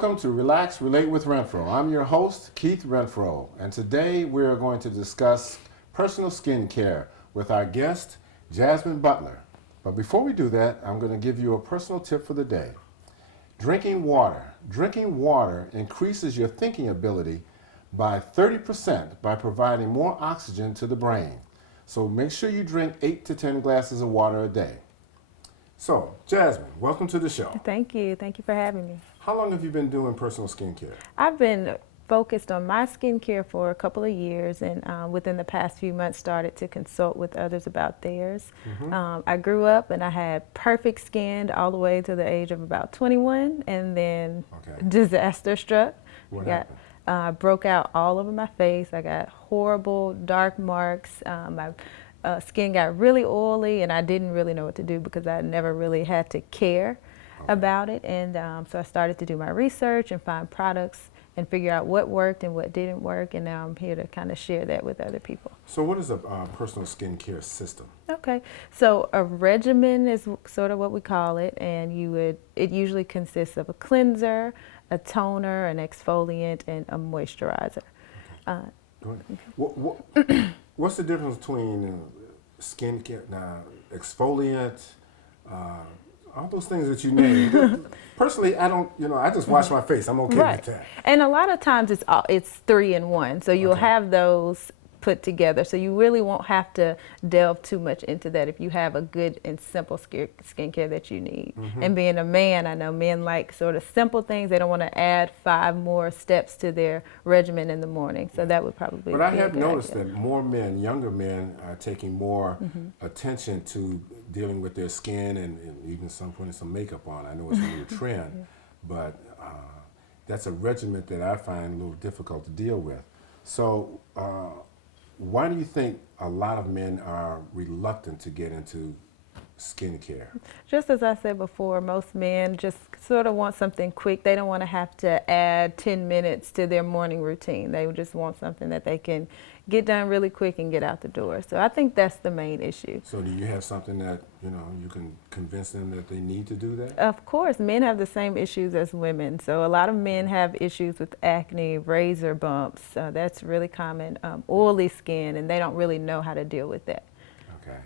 Welcome to Relax, Relate with Renfroe. I'm your host, Keith Renfroe, and today we're going to discuss personal skin care with our guest, Jazmyne Butler. But before we do that, I'm going to give you a personal tip for the day. Drinking water. Drinking water increases your thinking ability by 30% by providing more oxygen to the brain. So make sure you drink 8 to 10 glasses of water a day. So, Jazmyne, welcome to the show. Thank you. Thank you for having me. How long have you been doing personal skincare? I've been focused on my skincare for a couple of years, and within the past few months started to consult with others about theirs. I grew up and I had perfect skin all the way to the age of about 21, and then disaster struck. What happened? Broke out all over my face. I got horrible dark marks. My skin got really oily, and I didn't really know what to do because I never really had to care about it. And so I started to do my research and find products and figure out what worked and what didn't work. And now I'm here to kind of share that with other people. So what is a personal skincare system? Okay, so a regimen is sort of what we call it, and it usually consists of a cleanser, a toner, an exfoliant, and a moisturizer. Go ahead. What's the difference between skincare, exfoliant, all those things that you named? Personally, I don't, I just wash my face. I'm okay with that. And a lot of times it's 3 in 1. So you'll have those put together. So you really won't have to delve too much into that if you have a good and simple skincare that you need. And being a man, I know men like sort of simple things. They don't want to add 5 more steps to their regimen in the morning. So that would probably be But I have noticed that more men, younger men, are taking more attention to dealing with their skin and even some putting some makeup on. I know it's a new trend, but that's a regimen that I find a little difficult to deal with. So why do you think a lot of men are reluctant to get into skincare? Just as I said before, most men just sort of want something quick. They don't want to have to add 10 minutes to their morning routine. They just want something that they can get done really quick and get out the door. So I think that's the main issue. So do you have something that, you can convince them that they need to do that? Of course, men have the same issues as women. So a lot of men have issues with acne, razor bumps. That's really common. Oily skin, and they don't really know how to deal with that. Okay.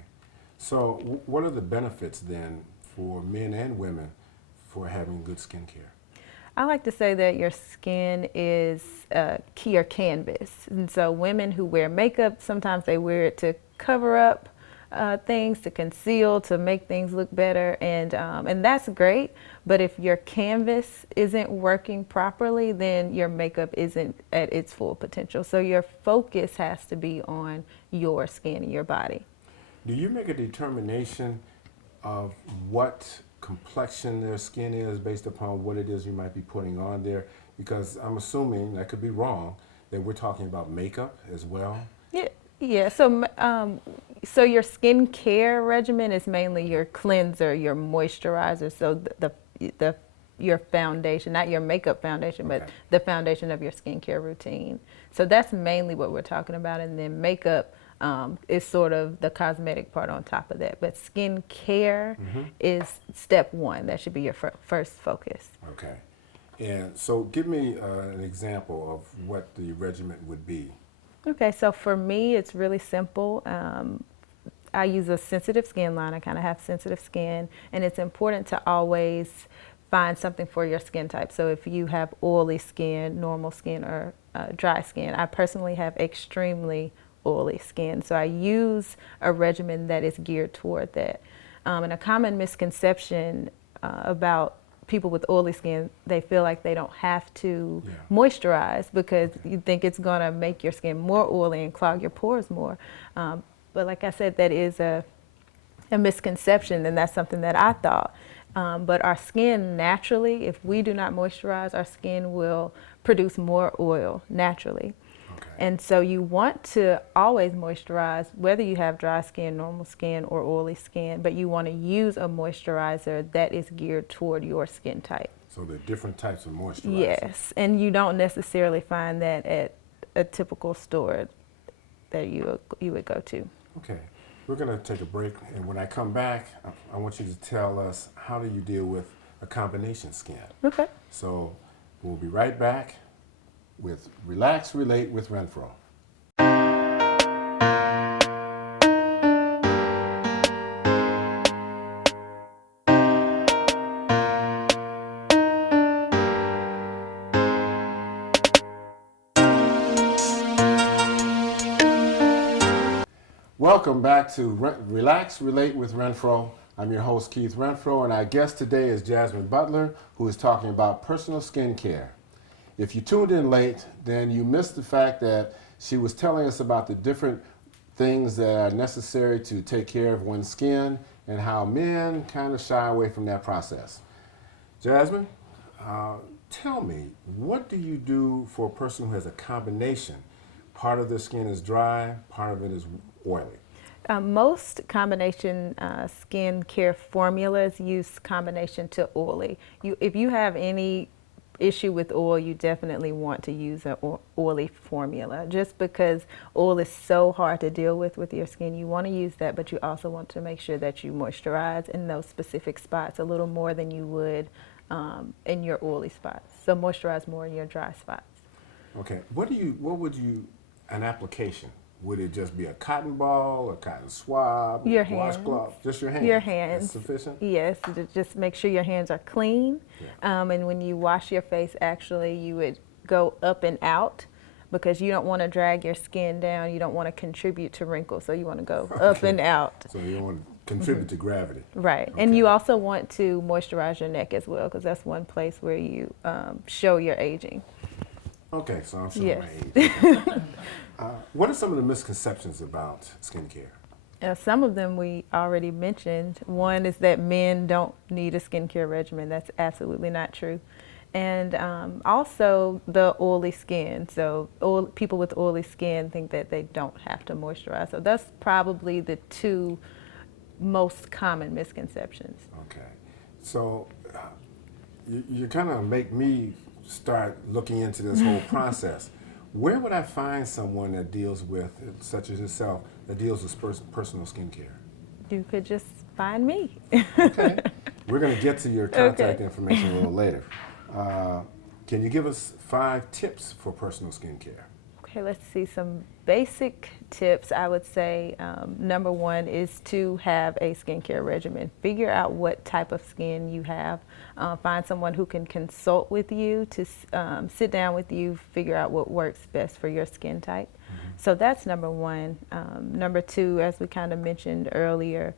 So what are the benefits then for men and women for having good skincare? I like to say that your skin is your canvas. And so women who wear makeup, sometimes they wear it to cover up things, to conceal, to make things look better. And that's great. But if your canvas isn't working properly, then your makeup isn't at its full potential. So your focus has to be on your skin and your body. Do you make a determination of what complexion their skin is based upon what it is you might be putting on there? Because I'm assuming, I could be wrong, that we're talking about makeup as well. Yeah. So your skincare regimen is mainly your cleanser, your moisturizer. So your foundation, not your makeup foundation, but the foundation of your skincare routine. So that's mainly what we're talking about, and then makeup is sort of the cosmetic part on top of that. But skin care is step 1. That should be your first focus. Okay. And so give me an example of what the regimen would be. Okay, so for me, it's really simple. I use a sensitive skin line. I kind of have sensitive skin, and it's important to always find something for your skin type. So if you have oily skin, normal skin, or dry skin, I personally have extremely oily skin. So I use a regimen that is geared toward that. And a common misconception about people with oily skin, they feel like they don't have to moisturize because you think it's going to make your skin more oily and clog your pores more. But like I said, that is a misconception, and that's something that I thought. But our skin naturally, if we do not moisturize, our skin will produce more oil naturally. And so you want to always moisturize, whether you have dry skin, normal skin, or oily skin, but you want to use a moisturizer that is geared toward your skin type. So there are different types of moisturizer. Yes, and you don't necessarily find that at a typical store that you would go to. Okay, we're going to take a break, and when I come back, I want you to tell us, how do you deal with a combination skin? Okay. So We'll be right back with Relax, Relate with Renfroe. Welcome back to Relax, Relate with Renfroe. I'm your host, Keith Renfroe, and our guest today is Jazmyne Butler, who is talking about personal skin care. If you tuned in late, then you missed the fact that she was telling us about the different things that are necessary to take care of one's skin and how men kind of shy away from that process. Jazmyne, tell me, what do you do for a person who has a combination? Part of their skin is dry, part of it is oily. Most combination skin care formulas use combination to oily. If you have any issue with oil, you definitely want to use an oily formula. Just because oil is so hard to deal with your skin, you want to use that, but you also want to make sure that you moisturize in those specific spots a little more than you would in your oily spots. So moisturize more in your dry spots. Okay, what would you, an application? Would it just be a cotton ball, a cotton swab, Your hands. washcloth? Just your hands? Your hands. That's sufficient? Yes, just make sure your hands are clean. Yeah. And when you wash your face, actually, you would go up and out because you don't want to drag your skin down. You don't want to contribute to wrinkles, so you want to go up and out. So you don't want to contribute to gravity. Right. Okay. And you also want to moisturize your neck as well because that's one place where you show your aging. Okay, so I'm showing Yes. my age. What are some of the misconceptions about skincare? Some of them we already mentioned. One is that men don't need a skincare regimen. That's absolutely not true. And also the oily skin. So people with oily skin think that they don't have to moisturize. So that's probably the two most common misconceptions. Okay, so you kind of make me start looking into this whole process. Where would I find someone that deals with, such as yourself, that deals with personal skincare? You could just find me. Okay. We're going to get to your contact information a little later. Can you give us 5 tips for personal skincare? Okay, let's see some basic tips. I would say number 1 is to have a skincare regimen. Figure out what type of skin you have. Find someone who can consult with you to sit down with you, figure out what works best for your skin type. Mm-hmm. So that's number 1. Number 2, as we kind of mentioned earlier,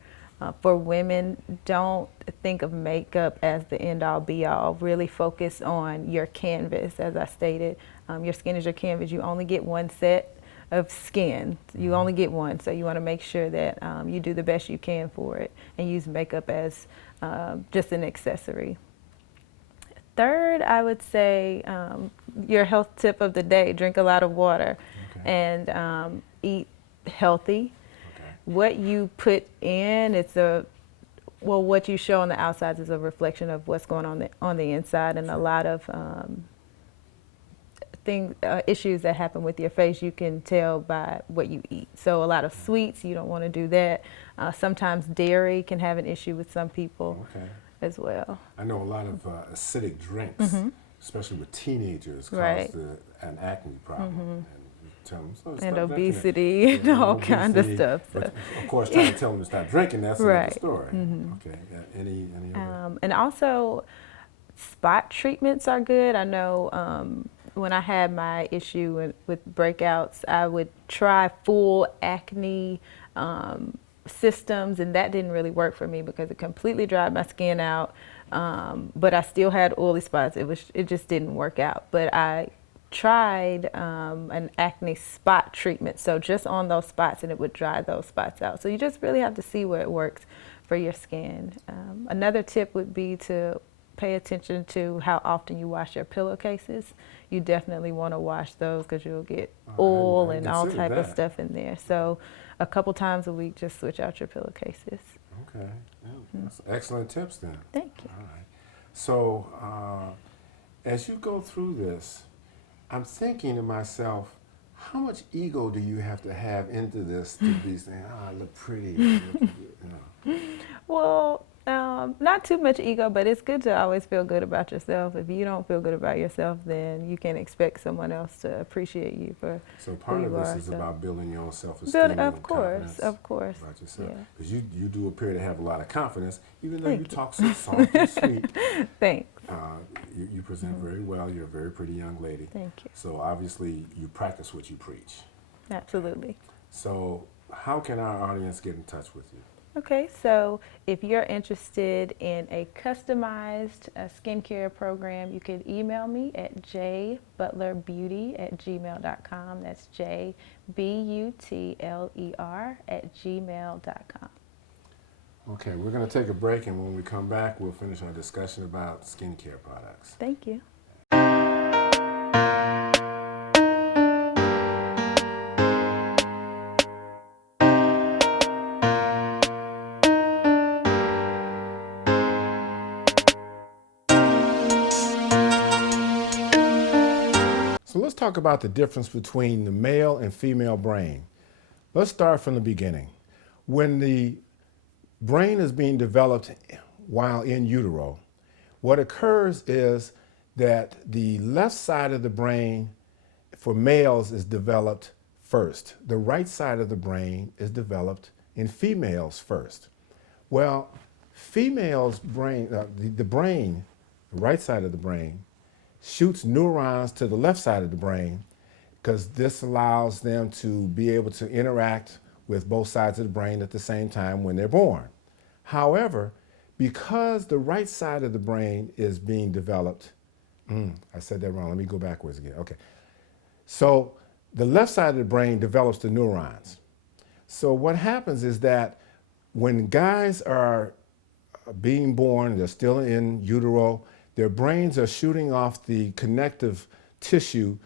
for women, don't think of makeup as the end-all be-all. Really focus on your canvas, as I stated. Your skin is your canvas. You only get one set of skin. You only get one, so you want to make sure that you do the best you can for it and use makeup as just an accessory. Third, I would say your health tip of the day: drink a lot of water. Okay. And eat healthy. Okay. What you put in, what you show on the outside is a reflection of what's going on the inside, and a lot of issues that happen with your face you can tell by what you eat. So a lot of sweets, you don't want to do that. Sometimes dairy can have an issue with some people as well. I know a lot of acidic drinks, especially with teenagers, cause an acne problem. And you tell them, and obesity and all kinds of stuff. So. But of course, trying to tell them to stop drinking, that's another story. Okay, any other? And also, spot treatments are good. I know when I had my issue with breakouts, I would try full acne systems, and that didn't really work for me because it completely dried my skin out. But I still had oily spots. It just didn't work out. But I tried an acne spot treatment, so just on those spots, and it would dry those spots out. So you just really have to see where it works for your skin. Another tip would be to pay attention to how often you wash your pillowcases. You definitely want to wash those because you'll get oil and all type of stuff in there. So a couple times a week, just switch out your pillowcases. Okay, that's excellent tips then. Thank you. All right. So as you go through this, I'm thinking to myself, how much ego do you have to have into this to be saying, I look pretty, I look good, you know? Well, Not too much ego, but it's good to always feel good about yourself. If you don't feel good about yourself, then you can expect someone else to appreciate you for So part who of you this are. is So about building your own self-esteem and of confidence course. about yourself. Yeah. Because you do appear to have a lot of confidence, even though you Thank you. talk so soft and sweet. Thanks. You present very well. You're a very pretty young lady. Thank you. So obviously you practice what you preach. Absolutely. So how can our audience get in touch with you? Okay, so if you're interested in a customized skincare program, you can email me at jbutlerbeauty@gmail.com. That's jbutler@gmail.com. Okay, we're going to take a break, and when we come back, we'll finish our discussion about skincare products. Thank you. So let's talk about the difference between the male and female brain. Let's start from the beginning. When the brain is being developed while in utero, what occurs is that the left side of the brain for males is developed first. The right side of the brain is developed in females first. Well, females' brain, the brain, the right side of the brain, shoots neurons to the left side of the brain because this allows them to be able to interact with both sides of the brain at the same time when they're born. However, because the right side of the brain is being developed, I said that wrong. Let me go backwards again. Okay. So the left side of the brain develops the neurons. So what happens is that when guys are being born, they're still in utero, their brains are shooting off the connective tissue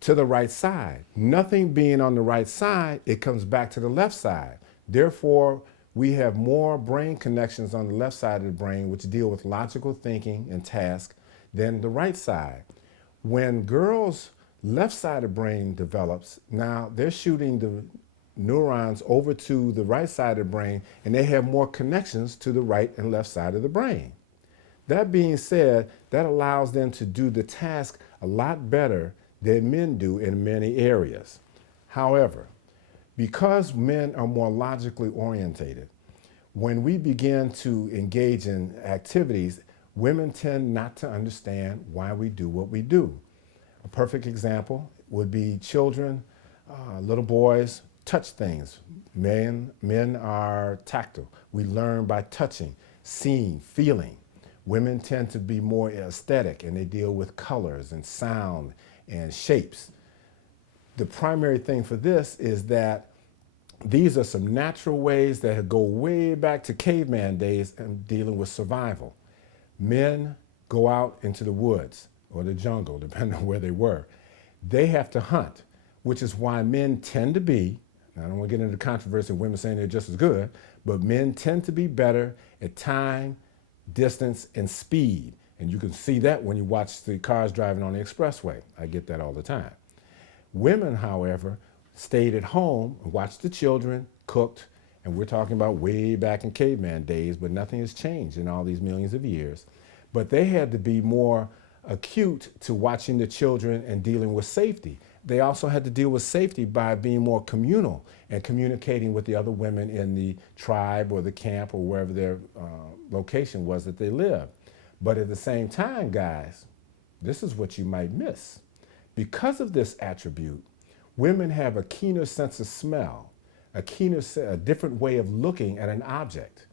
to the right side. Nothing being on the right side, it comes back to the left side. Therefore, we have more brain connections on the left side of the brain which deal with logical thinking and task than the right side. When girls' left side of the brain develops, now they're shooting the neurons over to the right side of the brain and they have more connections to the right and left side of the brain. That being said, that allows them to do the task a lot better than men do in many areas. However, because men are more logically orientated, when we begin to engage in activities, women tend not to understand why we do what we do. A perfect example would be children, little boys touch things. Men are tactile. We learn by touching, seeing, feeling. Women tend to be more aesthetic and they deal with colors and sound and shapes. The primary thing for this is that these are some natural ways that go way back to caveman days and dealing with survival. Men go out into the woods or the jungle, depending on where they were. They have to hunt, which is why men tend to be, I don't want to get into the controversy of women saying they're just as good, but men tend to be better at time, distance, and speed. And you can see that when you watch the cars driving on the expressway. I get that all the time. Women, however, stayed at home and watched the children, cooked, and we're talking about way back in caveman days, but nothing has changed in all these millions of years. But they had to be more acute to watching the children and dealing with safety. They also had to deal with safety by being more communal and communicating with the other women in the tribe or the camp or wherever their location was that they lived. But at the same time, guys, this is what you might miss. Because of this attribute, women have a keener sense of smell, a different way of looking at an object.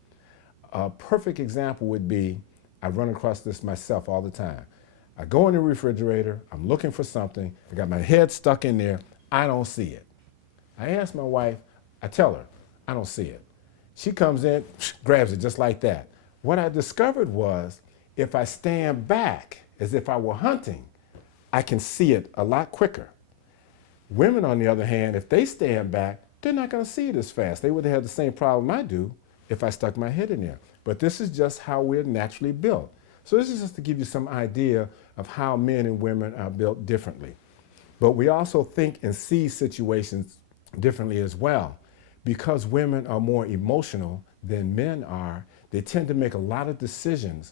A perfect example would be, I run across this myself all the time. I go in the refrigerator, I'm looking for something, I got my head stuck in there, I don't see it. I ask my wife, I tell her, I don't see it. She comes in, grabs it just like that. What I discovered was, if I stand back as if I were hunting, I can see it a lot quicker. Women, on the other hand, if they stand back, they're not going to see it as fast. They would have the same problem I do if I stuck my head in there. But this is just how we're naturally built. So this is just to give you some idea of how men and women are built differently. But we also think and see situations differently as well. Because women are more emotional than men are, they tend to make a lot of decisions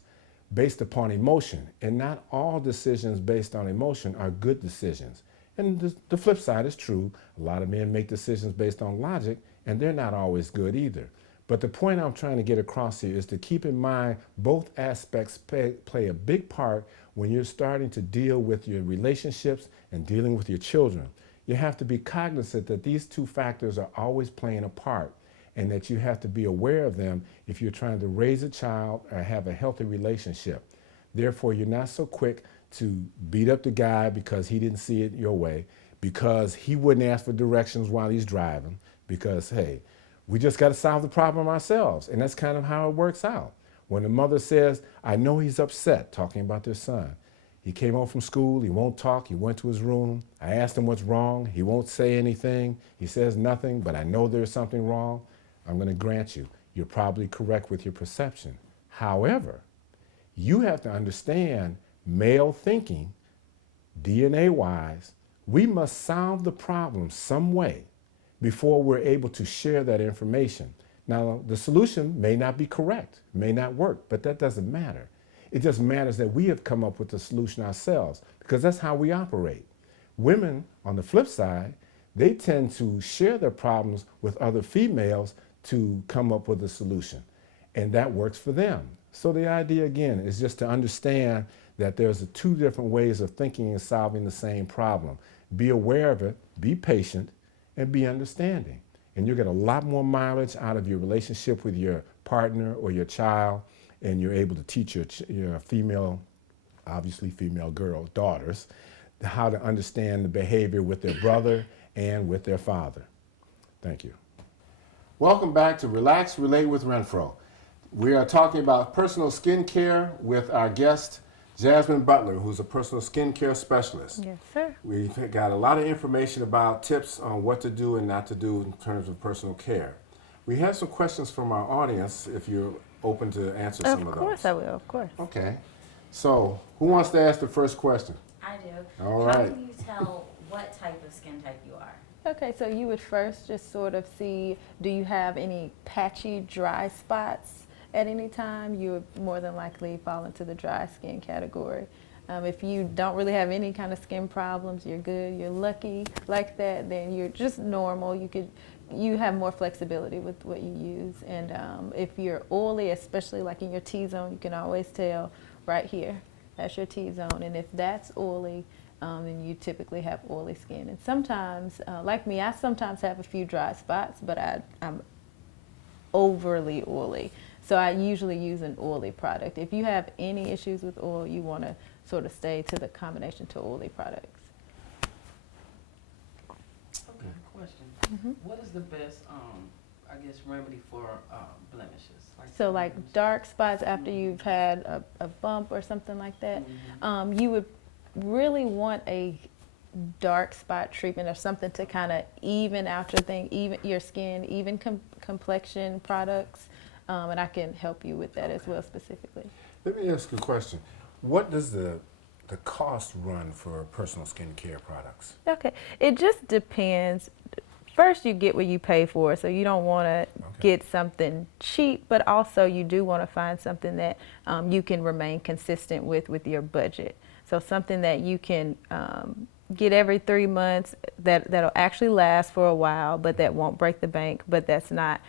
based upon emotion, and not all decisions based on emotion are good decisions. And the flip side is true. A lot of men make decisions based on logic, and they're not always good either. But the point I'm trying to get across here is to keep in mind both aspects play a big part when you're starting to deal with your relationships and dealing with your children. You have to be cognizant that these two factors are always playing a part, and that you have to be aware of them if you're trying to raise a child or have a healthy relationship. Therefore, you're not so quick to beat up the guy because he didn't see it your way, because he wouldn't ask for directions while he's driving, because, hey, we just got to solve the problem ourselves. And that's kind of how it works out. When the mother says, I know he's upset, talking about their son. He came home from school, he won't talk, he went to his room. I asked him what's wrong, he won't say anything. He says nothing, but I know there's something wrong. I'm going to grant you, you're probably correct with your perception. However, you have to understand male thinking, DNA-wise, we must solve the problem some way before we're able to share that information. Now, the solution may not be correct, may not work, but that doesn't matter. It just matters that we have come up with the solution ourselves, because that's how we operate. Women, on the flip side, they tend to share their problems with other females to come up with a solution, and that works for them. So the idea, again, is just to understand that there's two different ways of thinking and solving the same problem. Be aware of it, be patient, and be understanding. And you'll get a lot more mileage out of your relationship with your partner or your child, and you're able to teach your female, obviously female daughters, how to understand the behavior with their brother and with their father. Thank you. Welcome back to Relax, Relate with Renfroe. We are talking about personal skin care with our guest, Jazmyne Butler, who's a personal skin care specialist. Yes, sir. We've got a lot of information about tips on what to do and not to do in terms of personal care. We have some questions from our audience, if you're open to answer some of those. Of course I will, of course. Okay. So, who wants to ask the first question? I do. All How right. do you tell what type of skin type you are? Okay, so you would first just sort of see, do you have any patchy, dry spots at any time? You would more than likely fall into the dry skin category. If you don't really have any kind of skin problems, you're good, you're lucky like that, then you're just normal. You have more flexibility with what you use. And if you're oily, especially like in your T-zone, you can always tell right here, that's your T-zone. And if that's oily, then you typically have oily skin. And sometimes, like me, I sometimes have a few dry spots, but I'm overly oily. So I usually use an oily product. If you have any issues with oil, you want to sort of stay to the combination to oily products. Okay, question. What is the best, I guess, remedy for blemishes? So like dark spots after you've had a bump or something like that, you would really want a dark spot treatment or something to kind of even out your thing, even your skin, even complexion products, and I can help you with that as well specifically. Let me ask you a question. What does the cost run for personal skin care products? Okay, it just depends. First, you get what you pay for, so you don't want to get something cheap, but also you do want to find something that you can remain consistent with your budget. So something that you can get every 3 months that'll actually last for a while, but that won't break the bank, but that's not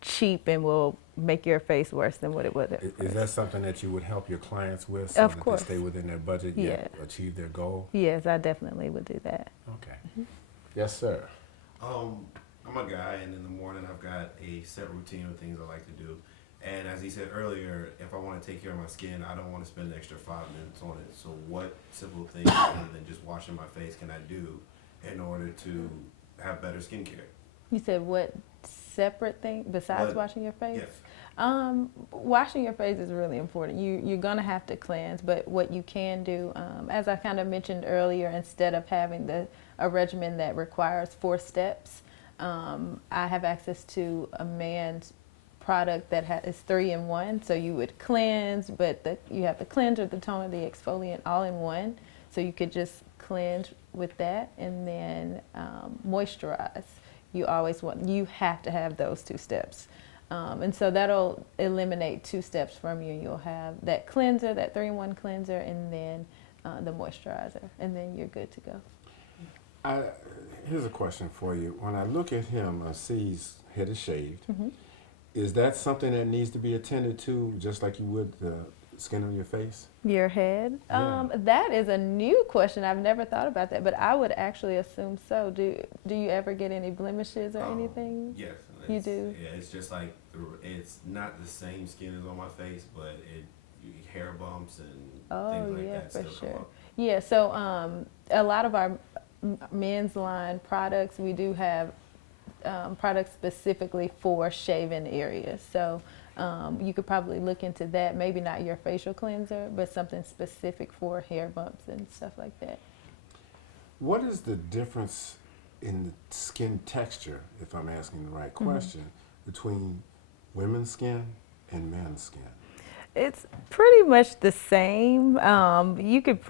cheap and will make your face worse than what it was at first. Is that something that you would help your clients with so Of course. that they stay within their budget yet achieve their goal? Yes, I definitely would do that. Okay. Yes, sir. I'm a guy, and in the morning I've got a set routine of things I like to do. And as he said earlier, if I want to take care of my skin, I don't want to spend an extra 5 minutes on it. So what simple things other than just washing my face can I do in order to have better skincare? You said what separate thing besides washing your face? Yes. Washing your face is really important. You're going to have to cleanse, but what you can do, as I kind of mentioned earlier, instead of having a regimen that requires 4 steps, I have access to a man's product that is 3-in-1. So you would cleanse, but you have the cleanser, the toner, the exfoliant all in one. So you could just cleanse with that and then moisturize. You have to have those 2 steps. And so that'll eliminate 2 steps from you. You'll have that cleanser, that 3-in-1 cleanser, and then the moisturizer, and then you're good to go. Here's a question for you. When I look at him, I see his head is shaved. Mm-hmm. Is that something that needs to be attended to, just like you would the skin on your face? Your head? Yeah. That is a new question. I've never thought about that, but I would actually assume so. Do you ever get any blemishes or anything? Yes. You do? Yeah, it's just like, it's not the same skin as on my face, but hair bumps and things like that for still sure. come up. Yeah, so a lot of our men's line products, we do have products specifically for shaven areas. So you could probably look into that. Maybe not your facial cleanser, but something specific for hair bumps and stuff like that. What is the difference in the skin texture, if I'm asking the right question, between women's skin and men's skin? It's pretty much the same. You could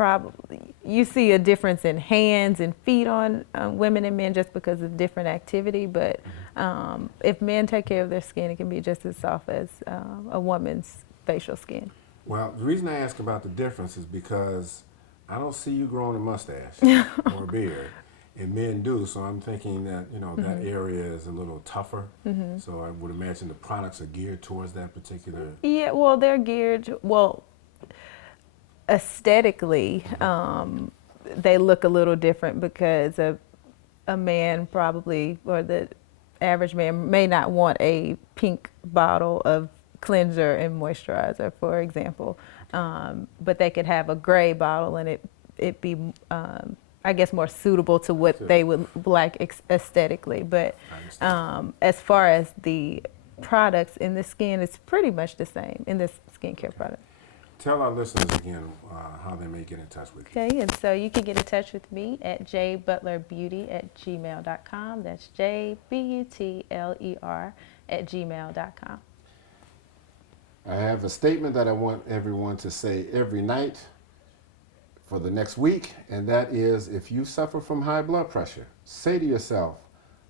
you see a difference in hands and feet on women and men just because of different activity. But if men take care of their skin, it can be just as soft as a woman's facial skin. Well, the reason I ask about the difference is because I don't see you growing a mustache or a beard, and men do. So I'm thinking that that area is a little tougher. So I would imagine the products are geared towards that particular. Yeah, well, they're geared. Well, aesthetically, they look a little different because a man probably, or the average man, may not want a pink bottle of cleanser and moisturizer, for example. But they could have a gray bottle and it be, I guess, more suitable to what they would like aesthetically. But as far as the products in the skin, it's pretty much the same in this skincare product. Tell our listeners again how they may get in touch with you. Okay, and so you can get in touch with me at jbutlerbeauty@gmail.com. That's jbutler@gmail.com. I have a statement that I want everyone to say every night for the next week, and that is, if you suffer from high blood pressure, say to yourself,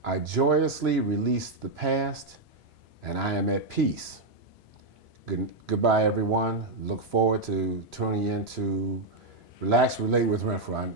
I joyously release the past and I am at peace. Goodbye, everyone. Look forward to tuning in to Relax, Relate with Renfroe.